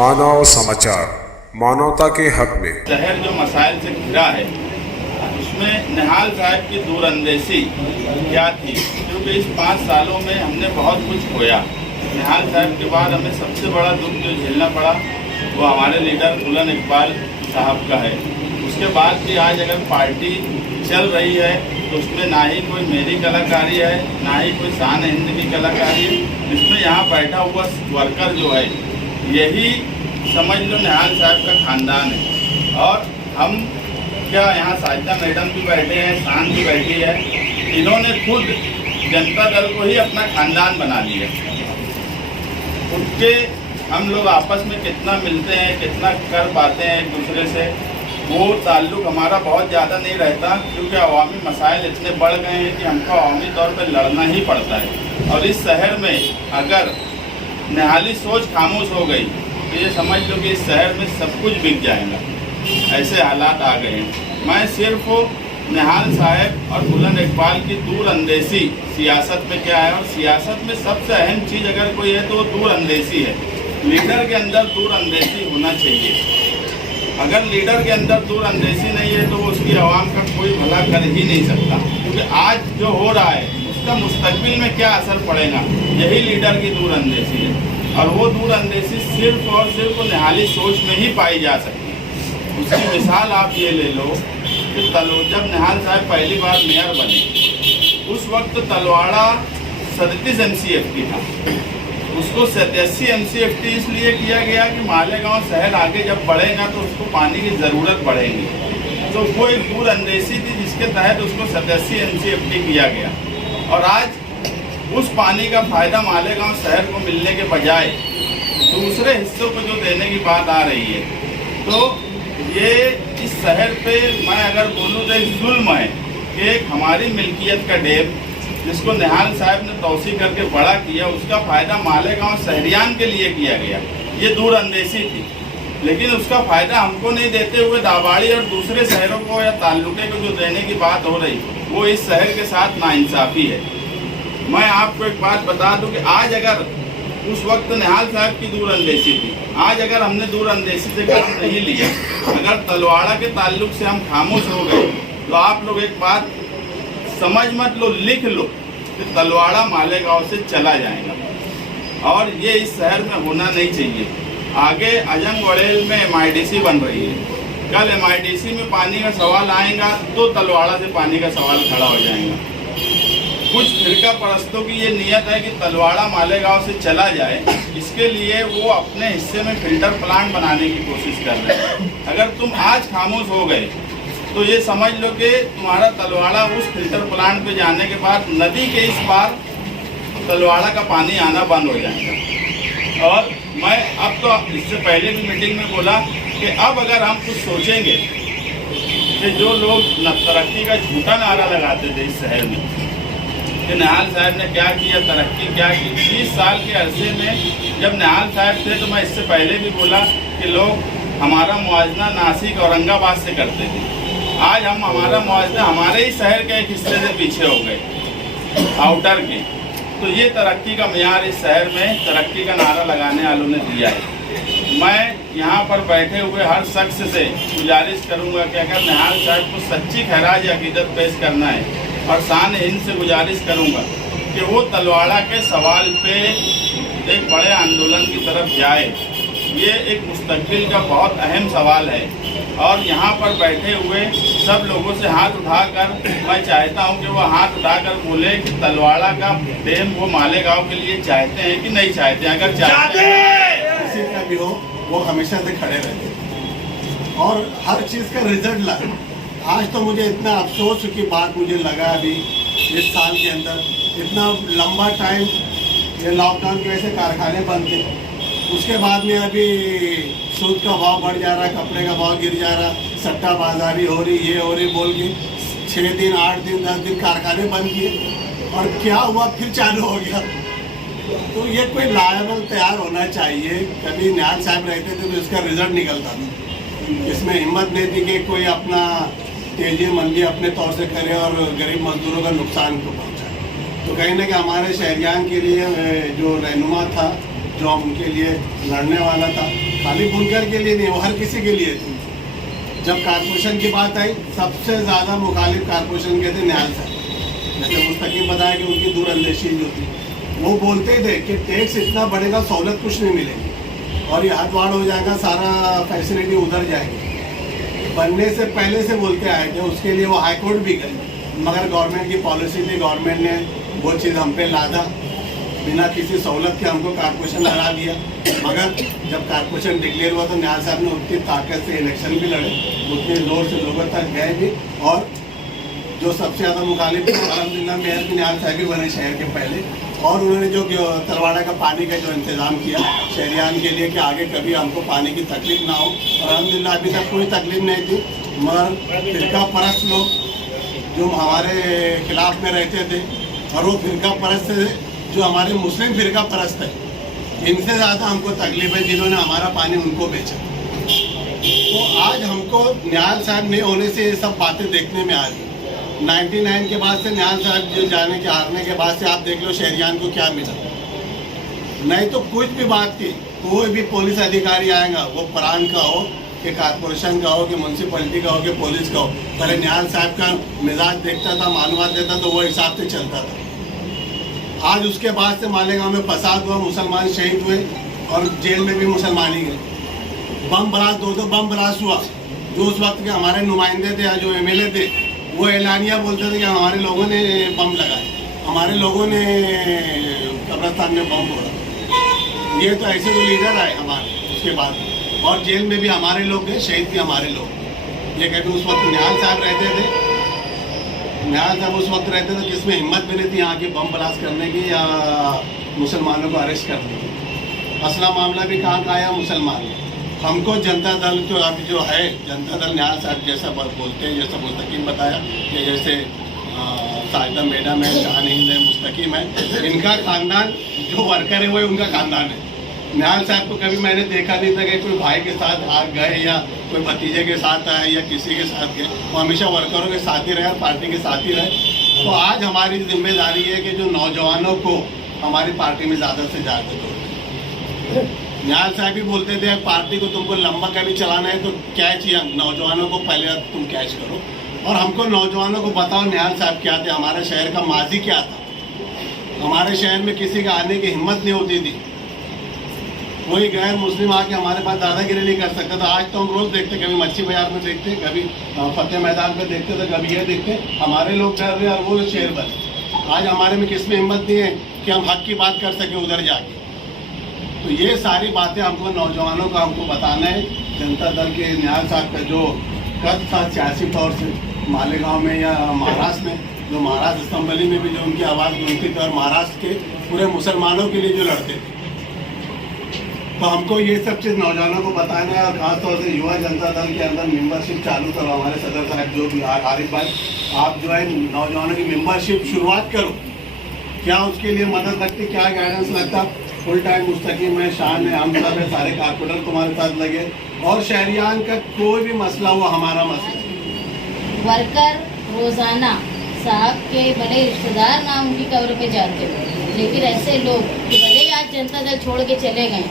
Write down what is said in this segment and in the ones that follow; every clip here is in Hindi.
मानव समाचार, मानवता के हक में। शहर जो मसाइल से घिरा है उसमें निहाल साहब की दूरअंदेशी क्या थी, क्योंकि इस 5 सालों में हमने बहुत कुछ खोया। निहाल साहब के बाद हमें सबसे बड़ा दुख जो झेलना पड़ा वो हमारे लीडर बुलंद इकबाल साहब का है। उसके बाद भी आज अगर पार्टी चल रही है तो उसमें ना ही कोई मेरी कलाकारी है, ना ही कोई शान हिंद की कलाकारी है। इसमें यहाँ बैठा हुआ वर्कर जो है यही समझ लो निहाल साहब का खानदान है। और हम क्या यहाँ साजिदा मैडम भी बैठे हैं, शान भी बैठी है, इन्होंने खुद जनता दल को ही अपना खानदान बना लिया। उठ के हम लोग आपस में कितना मिलते हैं, कितना कर पाते हैं एक दूसरे से, वो ताल्लुक हमारा बहुत ज़्यादा नहीं रहता, क्योंकि अवामी मसाइल इतने बढ़ गए हैं कि हमको अवामी तौर पर लड़ना ही पड़ता है। और इस शहर में अगर निहाली सोच खामोश हो गई तो ये समझ लो कि इस शहर में सब कुछ बिक जाएगा, ऐसे हालात आ गए हैं। मैं सिर्फ निहाल साहब और बुलंद इकबाल की दूरअंदेशी सियासत में क्या है, और सियासत में सबसे अहम चीज़ अगर कोई है तो वो दूरअंदेशी है। लीडर के अंदर दूरअंदेशी होना चाहिए। अगर लीडर के अंदर दूरअंदेशी नहीं है तो उसकी आवाम का कोई भला कर ही नहीं सकता, क्योंकि आज जो हो रहा है उसका मुस्तकबिल में क्या असर पड़ेगा, यही लीडर की दूरअंदेशी है। और वो दूरअंदेशी सिर्फ और सिर्फ निहाली सोच में ही पाई जा सकती है। उसकी मिसाल आप ये ले लो कि जब निहाल साहब पहली बार मेयर बने उस वक्त तलवाड़ा 37 MCFT था। उसको 87 MCFT इसलिए किया गया कि मालेगांव शहर आगे जब बढ़ेगा तो उसको पानी की ज़रूरत पड़ेगी, तो वो एक दूरअंदेशी थी जिसके तहत उसको 87 MCFT किया गया। और आज उस पानी का फ़ायदा मालेगांव शहर को मिलने के बजाय दूसरे हिस्सों को जो देने की बात आ रही है, तो ये इस शहर पे मैं अगर बोलूँ तो एक जुल्म है कि एक हमारी मिल्कियत का डैम जिसको निहाल साहब ने तोसी करके बड़ा किया, उसका फ़ायदा मालेगांव शहरियान के लिए किया गया। ये दूरअंदेशी थी, लेकिन उसका फ़ायदा हमको नहीं देते हुए दाबाड़ी और दूसरे शहरों को या ताल्लुके को जो देने की बात हो रही वो इस शहर के साथ नाइंसाफ़ी है। मैं आपको एक बात बता दूं कि आज अगर उस वक्त निहाल साहब की दूरअंदेशी थी, आज अगर हमने दूरअंदेशी से काम नहीं लिया, अगर तलवाड़ा के ताल्लुक से हम खामोश हो गए, तो आप लोग एक बात समझ मत लो, लिख लो कि तलवाड़ा मालेगांव से चला जाएगा। और ये इस शहर में होना नहीं चाहिए। आगे अजंग वड़ेल में MIDC बन रही है, कल MIDC में पानी का सवाल आएगा तो तलवाड़ा से पानी का सवाल खड़ा हो जाएगा। कुछ फिरका परस्तों की ये नियत है कि तलवाड़ा मालेगांव से चला जाए, इसके लिए वो अपने हिस्से में फिल्टर प्लांट बनाने की कोशिश कर रहे हैं। अगर तुम आज खामोश हो गए तो ये समझ लो कि तुम्हारा तलवाड़ा उस फिल्टर प्लांट पे जाने के बाद नदी के इस पार तलवाड़ा का पानी आना बंद हो जाएगा। और मैं अब तो इससे पहले की मीटिंग में बोला कि अब अगर हम कुछ सोचेंगे कि जो लोग तरक्की का झूठा नारा लगाते थे इस शहर में कि निहाल साहब ने क्या किया, तरक्की क्या की, 20 साल के अरसे में जब निहाल साहब थे तो मैं इससे पहले भी बोला कि लोग हमारा मुआवजा नासिक औरंगाबाद से करते थे। आज हम हमारा मुआवजा हमारे ही शहर के एक हिस्से से पीछे हो गए, आउटर के। तो ये तरक्की का मियार इस शहर में तरक्की का नारा लगाने वालों ने दिया है। मैं यहाँ पर बैठे हुए हर शख्स से गुजारिश करूँगा कि अगर निहाल साहब को सच्ची खराज अकीदत पेश करना है, और शान हिंद से गुजारिश करूंगा कि वो तलवाड़ा के सवाल पे एक बड़े आंदोलन की तरफ जाए। ये एक मुस्तकबिल का बहुत अहम सवाल है। और यहाँ पर बैठे हुए सब लोगों से हाथ उठाकर मैं चाहता हूँ कि वो हाथ उठाकर बोले कि तलवाड़ा का डैम वो मालेगांव के लिए चाहते हैं कि नहीं चाहते हैं। अगर चाहते हैं किसी का भी हो वो हमेशा से खड़े रहते और हर चीज़ का रिजल्ट लाए। आज तो मुझे इतना अफसोस की बात मुझे लगा अभी इस साल के अंदर इतना लंबा टाइम ये लॉकडाउन की वजह से कारखाने बंद थे, उसके बाद में अभी सूद का भाव बढ़ जा रहा है, कपड़े का भाव गिर जा रहा, सट्टा बाजारी हो रही, ये हो रही बोल के 6 दिन 8 दिन 10 दिन कारखाने बंद किए और क्या हुआ फिर चालू हो गया। तो ये कोई लायबल तैयार होना चाहिए। कभी निहाल साहब रहते थे तो इसका रिजल्ट निकलता था, इसमें हिम्मत नहीं थी कि कोई अपना तेजी मंदी अपने तौर से करे और गरीब मजदूरों का नुकसान को पहुंचाए। तो कहीं ना कहीं हमारे शहरियान के लिए जो रहनुमा था, जो उनके लिए लड़ने वाला था, खाली बुनकर के लिए नहीं, वो हर किसी के लिए थी। जब कारपोरेशन की बात आई, सबसे ज़्यादा मुखालिफ कारपोरेशन के थे निहाल साहब। जैसे मुस्तकीम बताया कि उनकी दूरअंदेशी जो थी, वो बोलते थे कि टैक्स इतना बढ़ेगा, सहूलत कुछ नहीं मिलेगी और ये हटवाड़ हो जाएगा, सारा फैसिलिटी उधर जाएगी। बनने से पहले से बोलते आए थे, उसके लिए वो हाई कोर्ट भी गए, मगर गवर्नमेंट की पॉलिसी थी, गवर्नमेंट ने वो चीज़ हम पे लादा, बिना किसी सहूलत के हमको कारपोरेशन लगा दिया। मगर जब कारपोरेशन डिक्लेयर हुआ तो निहाल साहब ने उतनी ताकत से इलेक्शन भी लड़े, उतने जोर से लोगों तक गए भी, और जो सबसे ज़्यादा मुखालिफ थे अलहमदिल्ला मेयर भी निहाल साहब ही बने शहर के पहले। और उन्होंने जो तलवाड़ा का पानी का जो इंतज़ाम किया शहरियान के लिए कि आगे कभी हमको पानी की तकलीफ ना हो, और अलहमदिल्ला अभी तक कोई तकलीफ नहीं थी। मगर फिरका परस्त लोग जो हमारे खिलाफ में रहते थे, और वो फिरका परस्त जो हमारे मुस्लिम फिरका परस्त है, इनसे ज़्यादा हमको तकलीफ है जिन्होंने हमारा पानी उनको बेचा। तो आज हमको निहाल साहब नहीं होने से ये सब बातें देखने में आ रही। 99 के बाद से निहाल साहब जो जाने के हारने के बाद से आप देख लो शहरियान को क्या मिला। नहीं तो कुछ भी बात की, कोई भी पुलिस अधिकारी आएगा, वो प्रांत का हो कि कारपोरेशन का हो कि म्यूनसिपलिटी का हो कि पुलिस का हो, पहले निहाल साहब का मिजाज देखता था, मालूमात देता, तो वो हिसाब से चलता था। आज उसके बाद से मालेगांव में फसाद हुआ, मुसलमान शहीद हुए और जेल में भी मुसलमान ही गए। बम ब्लास्ट, 2 बम ब्लास्ट हुआ। जो उस वक्त के हमारे नुमाइंदे थे या जो MLA थे, वो एलानिया बोलते थे कि हमारे लोगों ने बम लगाए, हमारे लोगों ने कब्रिस्तान में बम फोड़ा। ये तो ऐसे तो लीडर आए हमारे उसके बाद, और जेल में भी हमारे लोग गए, शहीद भी हमारे लोग। ये कहते उस वक्त निहाल साहब रहते थे, निहाल साहब उस वक्त रहते थे जिसमें हिम्मत भी नहीं थी यहाँ की बम ब्लास्ट करने की या मुसलमानों को अरेस्ट करने की। असला मामला भी कहाँ का आया, मुसलमान। हमको जनता दल जो अभी जो है, जनता दल निहाल साहब जैसा बोलते हैं, जैसा मुस्तकीम बताया कि जैसे साहिदा मैडम है, शान हिंद है, मुस्तकीम है, इनका खानदान जो वर्कर है वही उनका खानदान है। निहाल साहब को कभी मैंने देखा नहीं था कि कोई भाई के साथ आ गए या कोई भतीजे के साथ आए या किसी के साथ गए, वो हमेशा वर्करों के साथ ही रहे और पार्टी के साथ ही रहे। तो आज हमारी जिम्मेदारी है कि जो नौजवानों को हमारी पार्टी में ज़्यादा से ज़्यादा जोड़ें। निहाल साहब भी बोलते थे पार्टी को तुमको लंबा कभी चलाना है तो कैच, या नौजवानों को पहले तुम कैच करो, और हमको नौजवानों को बताओ निहाल साहब क्या थे, हमारे शहर का माजी क्या था। हमारे शहर में किसी का आने की हिम्मत नहीं होती थी, कोई गैर मुस्लिम आके हमारे पास दादागिरी नहीं कर सकता था। आज तो हम रोज़ देखते, कभी मच्छी बाजार में देखते, कभी फतेह मैदान में देखते थे, कभी ये देखते, हमारे लोग डर रहे और वो शेर बने। आज हमारे में किस में हिम्मत नहीं है कि हम हक की बात कर सके उधर जाके। तो ये सारी बातें हमको नौजवानों को हमको बताना है। जनता दल के निहाल साहब का जो कद था सियासी तौर से मालेगांव में या महाराष्ट्र में, जो महाराष्ट्र असेंबली में भी जो उनकी आवाज़ बुलंदी थी, और महाराष्ट्र के पूरे मुसलमानों के लिए जो लड़ते थे, तो हमको ये सब चीज़ नौजवानों को बताना है। और ख़ासतौर से युवा जनता दल के अंदर मेंबरशिप चालू करो। हमारे सदर साहब जो भी आरिफ भाई, आप जो है नौजवानों की मेंबरशिप शुरुआत करो। क्या उसके लिए मदद लगती, क्या गाइडेंस लगता, फुल टाइम मुस्तकीम है, शान है, हम सब है, सारे कारपोरेटर तुम्हारे साथ लगे, और शहरियान का कोई भी मसला हुआ हमारा मसला। वर्कर रोजाना साहब के भले रिश्तेदार ना उनकी कब्र पे जाते हो, लेकिन ऐसे लोग कि भले आज जनता दल छोड़ के चले गए,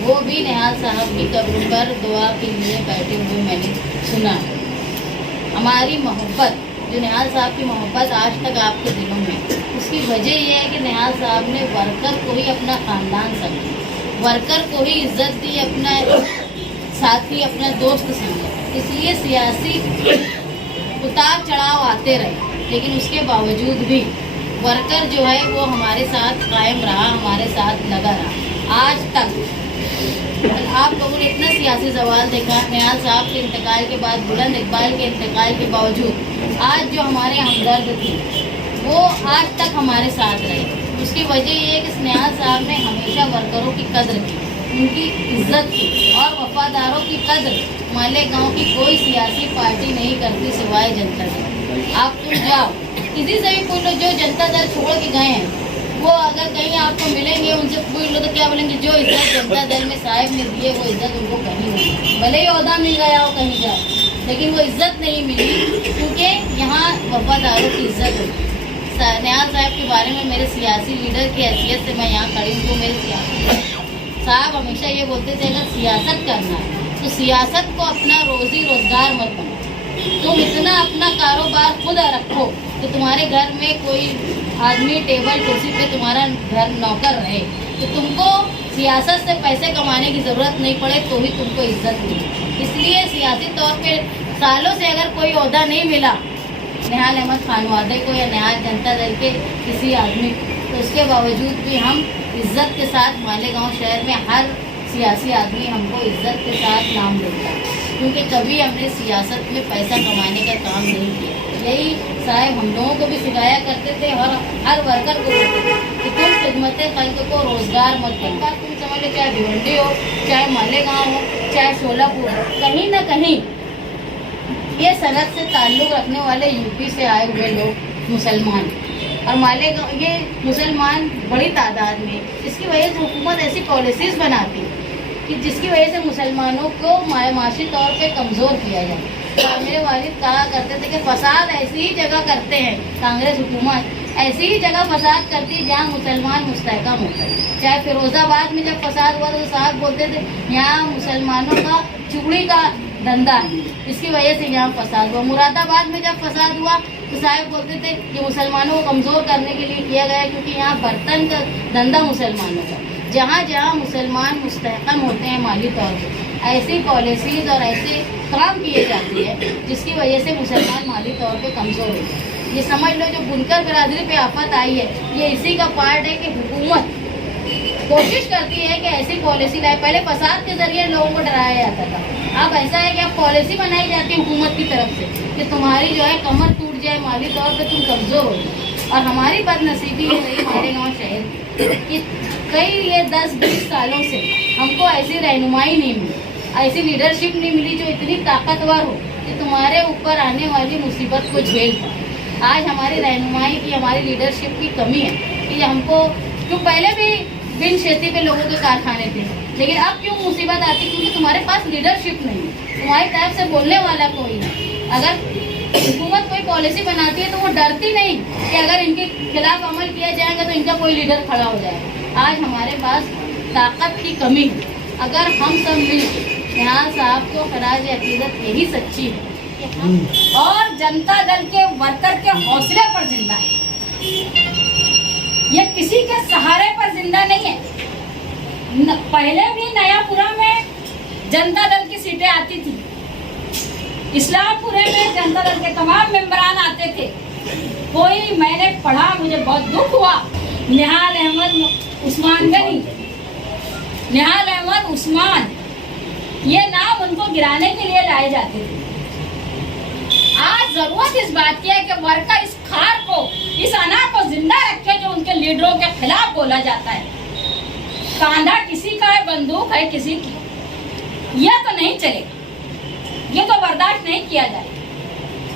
वो भी निहाल साहब की कब्र पर दुआ के लिए बैठे हुए मैंने सुना। हमारी मोहब्बत, जो निहाल साहब की मोहब्बत आज तक आपके दिलों में, उसकी वजह यह है कि निहाल साहब ने वर्कर को ही अपना ख़ानदान समझा, वर्कर को ही इज्जत दी, अपना साथी, अपना दोस्त समझा। इसलिए सियासी उतार चढ़ाव आते रहे, लेकिन उसके बावजूद भी वर्कर जो है वो हमारे साथ कायम रहा, हमारे साथ लगा रहा आज तक। आप लोगों ने इतना सियासी सवाल देखा, निहाल साहब के इंतकाल के बाद, बुलंद इकबाल के इंतकाल के बावजूद आज जो हमारे हमदर्द थे वो आज तक हमारे साथ रहे। उसकी वजह ये है कि निहाल साहब ने हमेशा वर्करों की कद्र की, उनकी इज्जत की, और वफादारों की कद्र मालेगांव की कोई सियासी पार्टी नहीं करती सिवाय जनता दल। आप तुम जाओ किसी से भी पूछ लो, जो जनता दल छोड़ के गए हैं वो अगर कहीं आपको मिलेंगे, उनसे पूछ लो तो क्या बोलेंगे, जो इज्जत जनता दल में साहिब ने दी है वो इज्जत उनको कहीं नहीं, भले ही ओहदा मिल गया हो कहीं जाओ, लेकिन वो इज्जत नहीं मिली, क्योंकि यहाँ वफादारों की इज्जत होती है। निहाल साहब के बारे में मेरे सियासी लीडर की हैसियत से मैं यहाँ खड़ी हूँ, तो मेरे साहब हमेशा ये बोलते थे अगर सियासत करना है तो सियासत को अपना रोजी रोजगार मत बनाओ। तुम इतना अपना कारोबार खुद रखो तो तुम्हारे घर में कोई आदमी टेबल कुर्सी पे तुम्हारा घर नौकर रहे, तो तुमको सियासत से पैसे कमाने की ज़रूरत नहीं पड़े तो ही तुमको इज्जत मिले। इसलिए सियासी तौर पे सालों से अगर कोई ओहदा नहीं मिला निहाल अहमद खानवादे को या निहाल जनता दल के किसी आदमी को, तो उसके बावजूद भी हम इज्जत के साथ मालेगांव शहर में हर सियासी आदमी हमको इज्जत के साथ नाम देता है, क्योंकि कभी हमने सियासत में पैसा कमाने का काम नहीं किया। यही साहब हम लोगों को भी सिखाया करते थे और हर वर्कर को कहते थे कि तुम खिदमत खल्क को रोजगार मत करना। तुम समझ लो चाहे भिवंडी हो, चाहे मालेगांव हो, चाहे शोलापुर हो, कहीं ना कहीं ये सनत से ताल्लुक़ रखने वाले यूपी से आए हुए लोग मुसलमान और मालेगांव ये मुसलमान बड़ी तादाद में, इसकी वजह से हुकूमत ऐसी पॉलिसीज़ बनाती है कि जिसकी वजह से मुसलमानों को माशी तौर पे कमज़ोर किया जाए। और मेरे वालिद कहा करते थे कि फसाद ऐसी ही जगह करते हैं, कांग्रेस हुकूमत ऐसी ही जगह फसाद करती है जहाँ मुसलमान मुस्तहकम होता है। चाहे फिरोज़ाबाद में जब फसाद हुआ तो साहब बोलते थे यहाँ मुसलमानों का चुगड़ी का धंधा है, इसकी वजह से यहाँ फसाद हुआ। मुरादाबाद में जब फसाद हुआ तो साहब बोलते थे कि मुसलमानों को कमज़ोर करने के लिए किया गया, क्योंकि यहाँ बर्तन का धंधा मुसलमानों का। जहाँ जहाँ मुसलमान मुस्तहकम होते हैं माली तौर पर, ऐसी पॉलिसीज़ और ऐसे काम किए जाते हैं जिसकी वजह से मुसलमान माली तौर पे कमज़ोर होते हैं। ये समझ लो जो बुनकर बरादरी पे आफत आई है, ये इसी का पार्ट है कि हुकूमत कोशिश करती है कि ऐसी पॉलिसी लाए। पहले फसाद के जरिए लोगों को डराया जाता था, अब ऐसा है कि अब पॉलिसी बनाई जाती है हुकूमत की तरफ से कि तुम्हारी जो है कमर टूट जाए, माली तौर पे तुम कमज़ोर हो जाए। और हमारी बदनसीबी ये रही मालेगांव शहर कि कई ये 10-20 सालों से हमको ऐसी रहनुमाई नहीं मिली, ऐसी लीडरशिप नहीं मिली जो इतनी ताकतवर हो कि तुम्हारे ऊपर आने वाली मुसीबत को झेल पाए। आज हमारी रहनुमाई की, हमारी लीडरशिप की कमी है कि हमको, क्यों पहले भी बिन खेती पे लोगों के कारखाने थे, लेकिन अब क्यों मुसीबत आती, क्योंकि तुम्हारे पास लीडरशिप नहीं है, तुम्हारी तरफ से बोलने वाला कोई नहीं। अगर हुकूमत कोई पॉलिसी बनाती है तो वो डरती नहीं कि अगर इनके खिलाफ अमल किया जाएगा तो इनका कोई लीडर खड़ा हो जाएगा। आज हमारे पास ताकत की कमी है। अगर हम सब मिलकर निहाल साहब को खराज अकीदत यही सच्ची है कि हम और जनता दल के वर्कर के हौसले पर जिंदा है, ये किसी के सहारे पर जिंदा नहीं है। पहले भी नयापुरा में जनता दल की सीटें आती थी, इस्लामपुरे में जनता दल के तमाम मेंबरान आते थे। कोई, मैंने पढ़ा, मुझे बहुत दुख हुआ, निहाल अहमद उस्मान गनी, निहाल अहमद उस्मान, ये नाम उनको गिराने के लिए लाए जाते थे। आज जरूरत इस बात की है कि वर्कर इस खार को, इस अना को जिंदा रखे जो उनके लीडरों के खिलाफ बोला जाता है। कांधा किसी का है, बंदूक है किसी की, यह तो नहीं चलेगा, ये तो बर्दाश्त नहीं किया जाए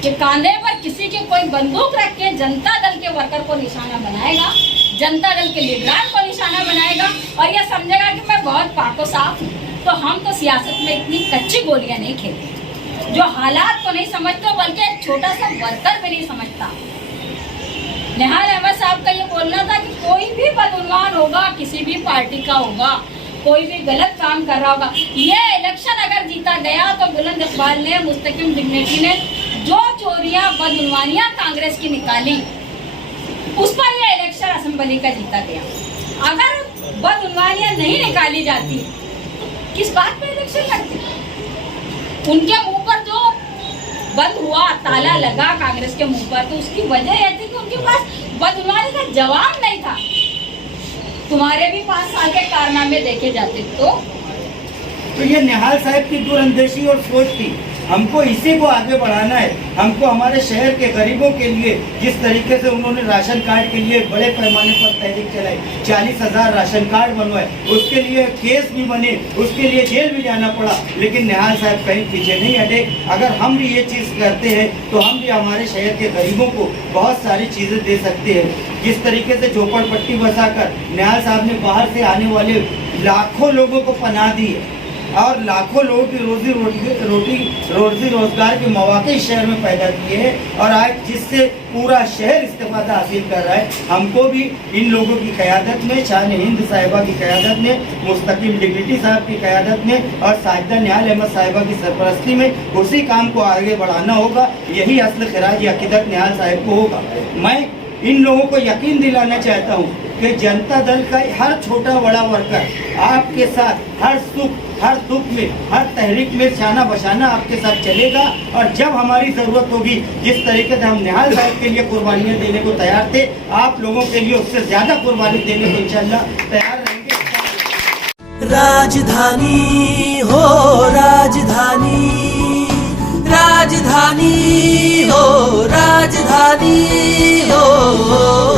कि कांधे पर किसी के कोई बंदूक रख के जनता दल के वर्कर को निशाना बनाएगा, जनता दल के लीडरान को निशाना बनाएगा और यह समझेगा कि मैं बहुत पाको साफ हूँ। तो हम तो सियासत में इतनी कच्ची गोलियां नहीं खेलते जो हालात को नहीं समझते, बल्कि एक छोटा सा वर्कर भी नहीं समझता। निहाल अहमद साहब का ये बोलना था कि कोई भी बदउनवान होगा, किसी भी पार्टी का होगा, कोई भी गलत काम कर रहा होगा, ये इलेक्शन अगर जीता गया तो बुलंद इकबाल ने, मुस्तकिम डिग्निटी ने जो चोरियां बदउनवानियां कांग्रेस की निकाली, उस पर यह इलेक्शन असेंबली का जीता गया। अगर बदउनवानियां नहीं निकाली जाती तो किस बात पे इलेक्शन लड़ते? उनके मुंह पर जो बंद हुआ, ताला लगा कांग्रेस के मुंह पर, तो उसकी वजह यह थी कि उनके पास बदउनवानी का जवाब नहीं था। तुम्हारे भी 5 साल के कारनामे देखे जाते तो ये निहाल साहब की दूरअंदेशी और सोच थी। हमको इसी को आगे बढ़ाना है। हमको हमारे शहर के गरीबों के लिए, जिस तरीके से उन्होंने राशन कार्ड के लिए बड़े पैमाने पर तहरीक चलाई, 40,000 राशन कार्ड बनवाए, उसके लिए केस भी बने, उसके लिए जेल भी जाना पड़ा, लेकिन निहाल साहब कहीं पीछे नहीं हटे। अगर हम भी ये चीज़ करते हैं तो हम भी हमारे शहर के गरीबों को बहुत सारी चीज़ें दे सकते हैं। जिस तरीके से झोपड़पट्टी बसाकर निहाल साहब ने बाहर से आने वाले लाखों लोगों को पनाह दी है, और लाखों लोगों की रोजी रोजगार के मौके इस शहर में पैदा किए हैं और आज जिससे पूरा शहर इस्तेफादा हासिल कर रहा है। हमको भी इन लोगों की क़यादत में, शान हिंद साहिबा की क़यादत में, मुस्तकिम डिग्निटी साहब की क़यादत में और साजिदा निहाल अहमद साहिबा की सरपरस्ती में उसी काम को आगे बढ़ाना होगा। यही असल खिराज अकीदत निहाल साहिब को होगा। मैं इन लोगों को यकीन दिलाना चाहता हूँ कि जनता दल का हर छोटा बड़ा वर्कर आपके साथ हर सुख हर दुख में, हर तहरीक में शाना बशाना आपके साथ चलेगा। और जब हमारी ज़रूरत होगी, जिस तरीके से हम निहाल साहब के लिए कुर्बानियाँ देने को तैयार थे, आप लोगों के लिए उससे ज़्यादा कुर्बानी देने को इंशाल्लाह तैयार रहेंगे। राजधानी हो राजधानी, राजधानी हो राजधानी हो।